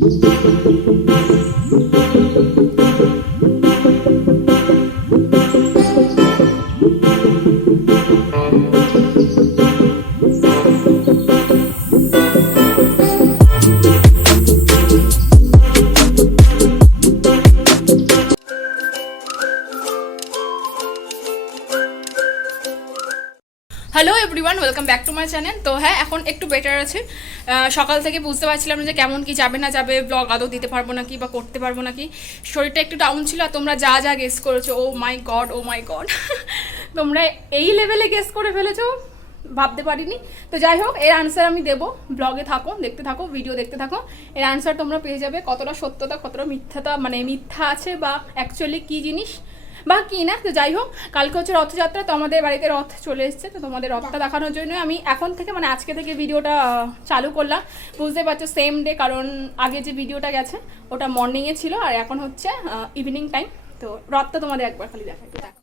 Thank you. Channel তো হ্যাঁ এখন একটু বেটার আছে। সকাল থেকে বুঝতে পারছিলাম যে কেমন কি যাবে না যাবে ব্লগ আদৌ দিতে পারব নাকি বা করতে পারব নাকি। শরীরটা একটু ডাউন ছিল আর তোমরা যা যা গেস করেছ ও মাই গড ও মাই গড তোমরা এই লেভেলে গেস করে ফেলেছো, ভাবতে পারিনি। তো যাই হোক, এর আনসার আমি দেবো। ব্লগে থাকো, দেখতে থাকো ভিডিও দেখতে থাকো। এর আনসার তোমরা পেয়ে যাবে কতটা সত্যতা, কতটা মিথ্যাতা মানে মিথ্যা আছে বা অ্যাকচুয়ালি কী জিনিস। বা কি না তো যাই হোক কালকে হচ্ছে রথযাত্রা তো আমাদের বাড়িতে রথ চলে এসছে তো তোমাদের রথটা দেখানোর জন্য আমি এখন থেকে মানে আজকে থেকে ভিডিওটা চালু করলাম। বুঝতে পারছ সেম ডে কারণ আগে যে ভিডিওটা গেছে ওটা মর্নিংয়ে ছিল আর এখন হচ্ছে ইভিনিং টাইম তো রথটা তোমাদের একবার খালি দেখাই। তো দেখো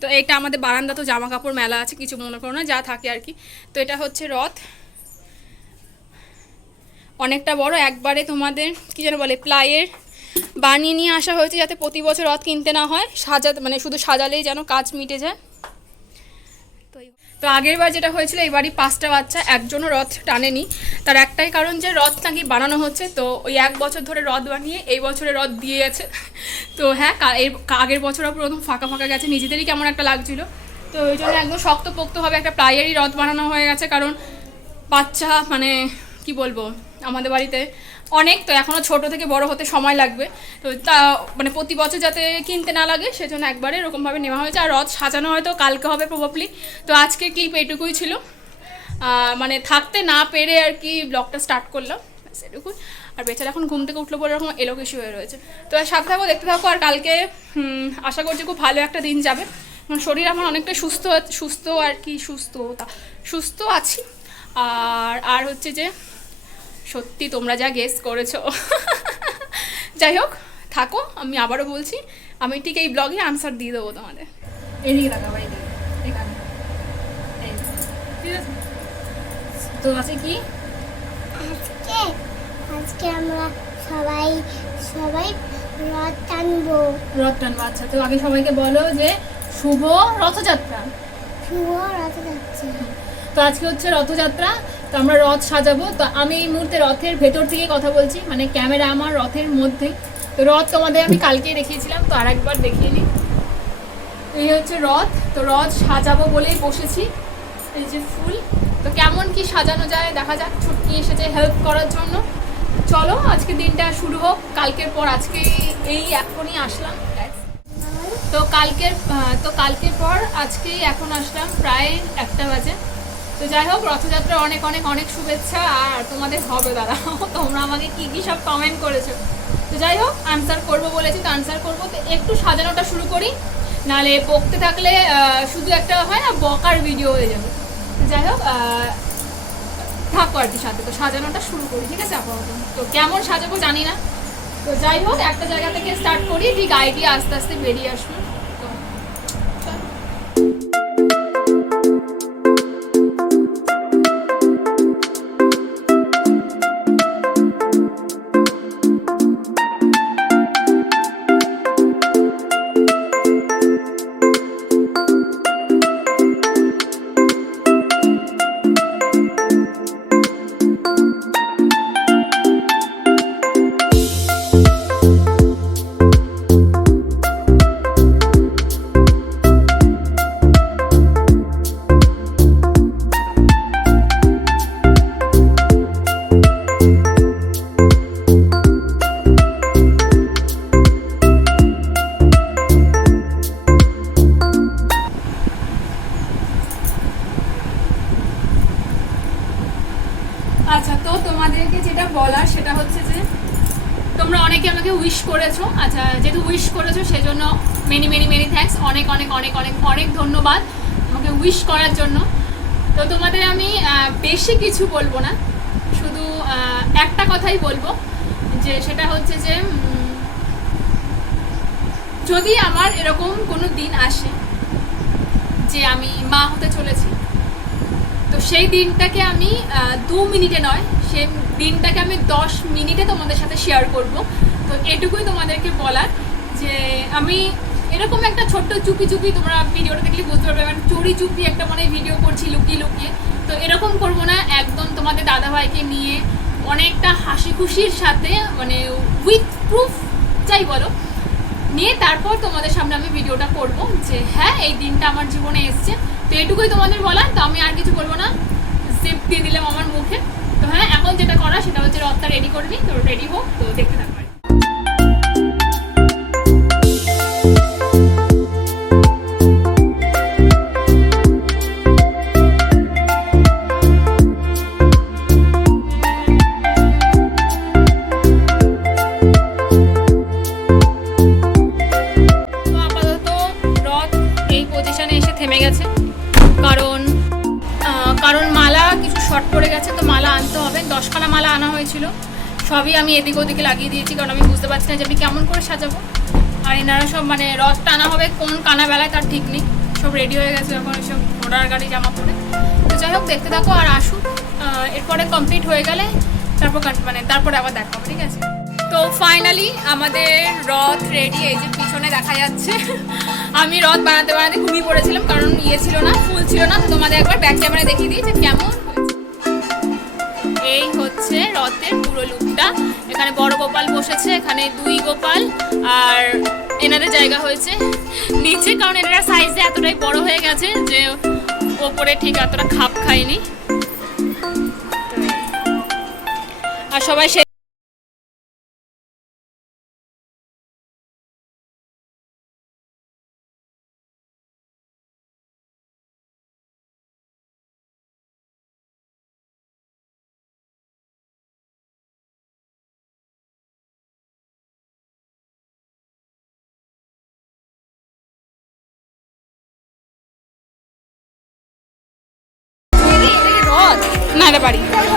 তো এটা আমাদের বারান্দা তো জামা কাপড় মেলা আছে কিছু মনে করো না যা থাকে আর কি। তো এটা হচ্ছে রথ। অনেকটা বড় একবারে তোমাদের কি যেন বলে প্লাইয়ের বানিয়ে নিয়ে আসা হয়েছে যাতে প্রতি বছর রথ কিনতে না হয়। সাজাতে মানে শুধু সাজালেই যেন কাজ মিটে যায়। তো আগের বার যেটা হয়েছিল, এবারই পাঁচটা বাচ্চা একজনও রথ টানেনি। তার একটাই কারণ যে রথ নাকি বানানো হচ্ছে। তো ওই এক বছর ধরে রথ বানিয়ে এই বছরে রথ দিয়ে গেছে। তো হ্যাঁ এর আগের বছরও প্রথম ফাঁকা ফাঁকা গেছে। নিজেদেরই কেমন একটা লাগছিল। তো ওই জন্য একদম শক্তপোক্তভাবে একটা প্লাইয়েরই রথ বানানো হয়ে গেছে। কারণ বাচ্চা মানে কি বলব, আমাদের বাড়িতে অনেক, তো এখনও ছোট থেকে বড় হতে সময় লাগবে। তো তা মানে প্রতি বছর যাতে কিনতে না লাগে, সেজন্য একবারে এরকমভাবে নেওয়া হয়েছে। আর রথ সাজানো হয়তো কালকে হবে প্রবাবলি তো আজকের ক্লিপ এটুকুই ছিল। মানে থাকতে না পেরে আর কি ব্লগটা স্টার্ট করলাম। এটুকুই। আর বেচারা এখন ঘুম থেকে উঠল বলে এরকম এলোকেশি হয়ে রয়েছে। তো সাথে থাকো, দেখতে থাকো। আর কালকে আশা করছি খুব ভালো একটা দিন যাবে। শরীর আমার অনেকটা সুস্থ সুস্থ আর কি সুস্থ সুস্থ আছি। আর আর হচ্ছে যে সত্যি তোমরা যা গেস করেছ। যাই হোক থাকো আমি আবারও বলছি আমি ঠিক এই ব্লগে আনসার দিয়ে দেবো তোমাদের। এদিকে তাকাবো তো আছে কি? আজকে আজকে আমরা সবাই সবাই রথ টানবো। রথ টানবো আচ্ছা তো আগে সবাইকে বলো যে শুভ রথযাত্রা। শুভ রথ যাচ্ছে তো আজকে হচ্ছে রথযাত্রা, তো আমরা রথ সাজাবো। তো আমি এই মুহূর্তে রথের ভেতর থেকে কথা বলছি মানে ক্যামেরা আমার রথের মধ্যে। তো রথ তোমাদের আমি কালকে দেখিয়েছিলাম, তো আরেকবার দেখিয়ে নিই। এই হচ্ছে রথ, তো রথ সাজাবো বলেই বসেছি। এই যে ফুল, তো কেমন কি সাজানো যায় দেখা যাক, ছুটকি এসেছে হেল্প করার জন্য। চলো, আজকে দিনটা শুরু হোক, কালকের পর আজকে এই এখনই আসলাম তো কালকের তো কালকের পর আজকে এখন আসলাম প্রায় একটা বাজে। তো যাই হোক রথযাত্রা অনেক অনেক অনেক শুভেচ্ছা, আর তোমাদের হবে দাদা। তোমরা আমাকে কি কি সব কমেন্ট করেছ? তো যাই হোক আনসার করব বলেছি, তো আনসার করব। তো একটু সাজানোটা শুরু করি। নালে বকতে থাকলে শুধু একটা হয় না বকার ভিডিও হয়ে যাবে। তো যাই হোক থাকো আর কি সাথে। তো সাজানোটা শুরু করি, ঠিক আছে আপাতত? তো কেমন সাজাবো জানি না। তো যাই হোক, একটা জায়গা থেকে স্টার্ট করি, ঠিক আইডিয়া আস্তে আস্তে বেরিয়ে আসবে। তোমাদেরকে যেটা বলার সেটা হচ্ছে যে তোমরা অনেকে আমাকে উইশ করেছ। আচ্ছা যেহেতু উইশ করেছ, সেজন্য মেনি মেনি মেনি থ্যাঙ্কস অনেক অনেক অনেক অনেক অনেক ধন্যবাদ আমাকে উইশ করার জন্য। তো তোমাদের আমি বেশি কিছু বলব না। শুধু একটা কথাই বলব, যে সেটা হচ্ছে যে যদি আমার এরকম কোনো দিন আসে যে আমি মা হতে চলেছি তো সেই দিনটাকে আমি দু মিনিটে নয়, সেই দিনটাকে আমি দশ মিনিটে তোমাদের সাথে শেয়ার করব। তো এটুকুই তোমাদেরকে বলার যে আমি এরকম একটা ছোট্ট চুপি চুপি তোমরা ভিডিওটা দেখলে বুঝতে পারবে মানে চুরি চুপি একটা মানে ভিডিও করছি লুকিয়ে লুকিয়ে। তো এরকম করব না, একদম তোমাদের দাদাভাইকে নিয়ে অনেকটা হাসি খুশির সাথে মানে উইথ প্রুফ যাই বলো, নিয়ে তারপর তোমাদের সামনে আমি ভিডিওটা করব যে হ্যাঁ এই দিনটা আমার জীবনে এসছে। তো এটুকুই তোমাদের বলা তো আমি আর কিছু বলব না। সেফ দিয়ে দিলাম আমার মুখে। তো হ্যাঁ এখন যেটা করা সেটা হচ্ছে রথটা রেডি করবি তো রেডি হোক, তো দেখতে থাকো। সবই আমি এদিক ওদিকে লাগিয়ে দিয়েছি, কারণ আমি বুঝতে পারছি না যে আমি কেমন করে সাজাবো। আর এনারা সব মানে রথ টানা হবে, কোন কানা বেলায় তার ঠিক নেই। সব রেডি হয়ে গেছে এখন সব ঘোড়ার গাড়ি জামা পরে। তো যাই হোক, দেখতে থাকো আর আসুক। এরপরে কমপ্লিট হয়ে গেলে তারপর মানে তারপরে আবার দেখা হবে, ঠিক আছে? তো ফাইনালি আমাদের রথ রেডি এই যে পিছনে দেখা যাচ্ছে। আমি রথ বানাতে বানাতে ঘুমিয়ে পড়েছিলাম, কারণ ইয়ে ছিল না, ফুল ছিল না। তোমাদের একবার ব্যাক ক্যামেরা দেখিয়ে দিই যে কেমন। এই হচ্ছে রথের পুরো লুকটা এখানে বড় গোপাল বসেছে, এখানে দুই গোপাল, আর এনাদের জায়গা হয়েছে নিচে, কারণ এনারা সাইজে এতটাই বড় হয়ে গেছে যে ওপরে ঠিক এতটা খাপ খায়নি। আর সবাই সে বাড়ি।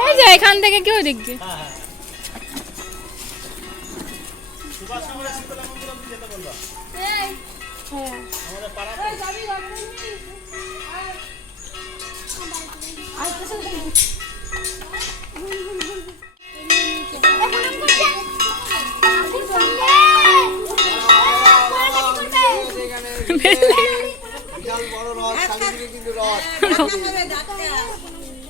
এই যে এখান থেকে কেউ দেখবে। বিশাল বড় রথ কিন্তু রথ।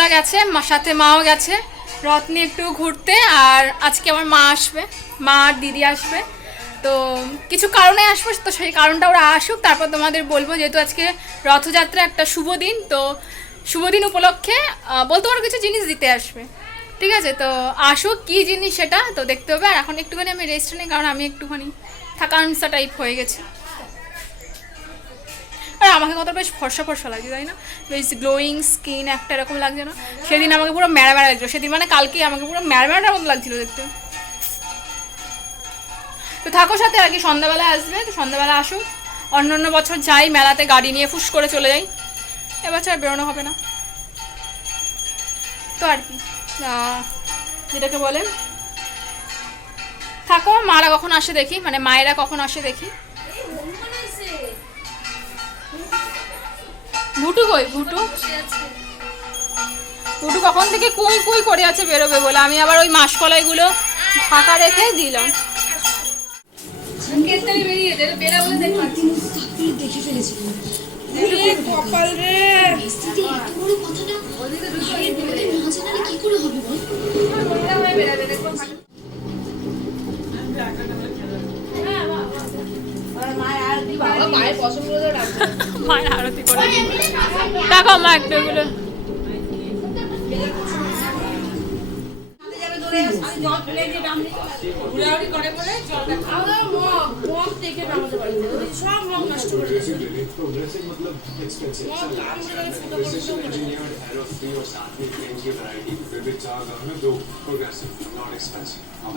সব গেছে মা সাথে মাও গেছে রথ নিয়ে একটু ঘুরতে, আর আজকে আমার মা আসবে, মা আর দিদি আসবে। তো কিছু কারণে আসব, তো সেই কারণটা ওরা আসুক, তারপর তোমাদের বলব, যেহেতু আজকে রথযাত্রা একটা শুভ দিন, তো শুভ দিন উপলক্ষে বলতে পারো কিছু জিনিস দিতে আসবে। ঠিক আছে? তো আসুক, কী জিনিস সেটা, তো দেখতে হবে, আর এখন একটুখানি আমি রেস্ট নিই, কারণ আমি একটুখানি থাকাংসা টাইপ হয়ে গেছি। আর আমাকে কত বেশ ফর্সা ফর্সা লাগছে, তাই না? বেশ গ্লোয়িং স্কিন একটা এরকম লাগছে না? সেদিন আমাকে পুরো ম্যাড়া ম্যাড়া লাগছিল। সেদিন মানে কালকে আমাকে পুরো ম্যাড়া ম্যাড়ার মতো লাগছিল দেখতে। তো থাকো সাথে, আর কি সন্ধ্যাবেলা আসবে, তো সন্ধ্যাবেলা আসুক। অন্য অন্য বছর যাই, মেলাতে গাড়ি নিয়ে ফুস করে চলে যাই। এবছর বেরোনো হবে না। তো আর কি যেটাকে বলে, থাকো, মারা কখন আসে দেখি মানে মায়েরা কখন আসে দেখি। ভুটু কই? ভুটু? ভুটু কখন থেকে কুই কুই করে আছে বেরোবে বলে? আমি আবার ওই মাসকলাইগুলো ফাঁকা রেখে দিলাম।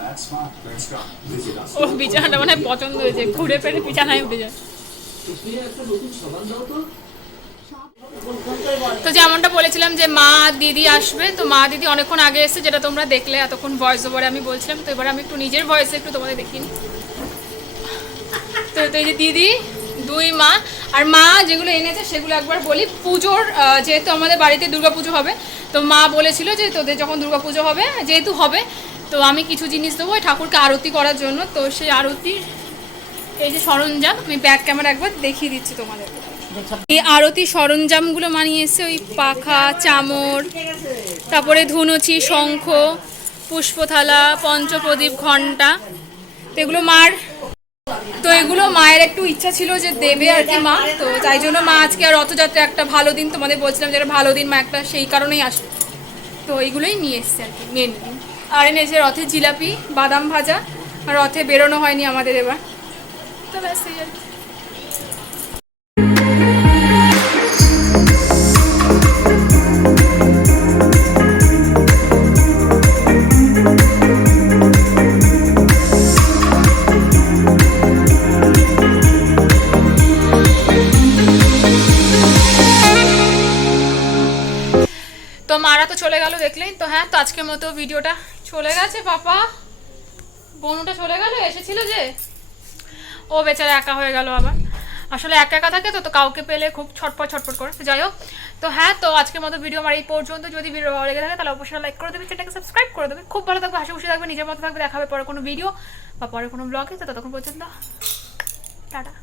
That's smart. Let's go. Visit us. ও বিছানাটা মনে হয় পছন্দ হয়েছে ঘুরে ফেরে বিছানায় উঠে যায় তো যেমনটা বলেছিলাম যে মা দিদি আসবে, তো মা দিদি অনেকক্ষণ আগে এসে যেটা তোমরা দেখলে, এতক্ষণ ভয়েস ওভারে আমি বলছিলাম, তো এবার আমি একটু নিজের ভয়েসে একটু তোমাদের দেখিনি তো এই যে দিদি, দুই মা, আর মা যেগুলো এনেছে সেগুলো একবার বলি। পুজোর যেহেতু আমাদের বাড়িতে দুর্গাপুজো হবে, তো মা বলেছিল যে তোদের যখন দুর্গাপুজো হবে, যেহেতু হবে, তো আমি কিছু জিনিস দেবো ওই ঠাকুরকে আরতি করার জন্য, তো সেই আরতির এই যে সরঞ্জাম, আমি ব্যাক ক্যামেরা একবার দেখিয়ে দিচ্ছি তোমাদের। এই আরতি সরঞ্জামগুলো মানিয়ে এসে ওই পাখা, চামর, তারপরে ধুনুচি, শঙ্খ, পুষ্পথালা, পঞ্চপ্রদীপ ঘণ্টা তো এগুলো মার, তো এগুলো মায়ের একটু ইচ্ছা ছিল যে দেবে আর কি মা। তো তাই জন্য মা আজকে আর রথযাত্রা একটা ভালো দিন তোমাদের বলছিলাম যে ভালো দিন মা একটা সেই কারণেই আসবে। তো এইগুলোই নিয়ে এসছে আর কি মেনলি আর এনেছে রথের জিলাপি, বাদাম ভাজা, আর রথে বেরোনো হয়নি আমাদের এবার। তো ব্যাস এই আর কি। তো মারা তো চলে গেল দেখলেই তো হ্যাঁ তো আজকের মতো ভিডিওটা চলে গেছে পাপা বনুটা চলে গেল এসেছিল যে ও বেচারা একা হয়ে গেল আবার। আসলে একা একা থাকে তো তো কাউকে পেলে খুব ছটপট ছটপট করে। যাই হোক, তো হ্যাঁ তো আজকের মতো ভিডিও আমার এই পর্যন্ত। যদি ভিডিও ভালো লেগে থাকে, তাহলে অবশ্যই লাইক করে দেবে, চ্যানেলটাকে সাবস্ক্রাইব করে দেবে। খুব ভালো থাকবে হাসি খুশি থাকবে, নিজের মতো থাকবে দেখাবে পরে কোনো ভিডিও বা পরে কোনো ব্লগে তো ততক্ষণ পর্যন্ত, টাটা।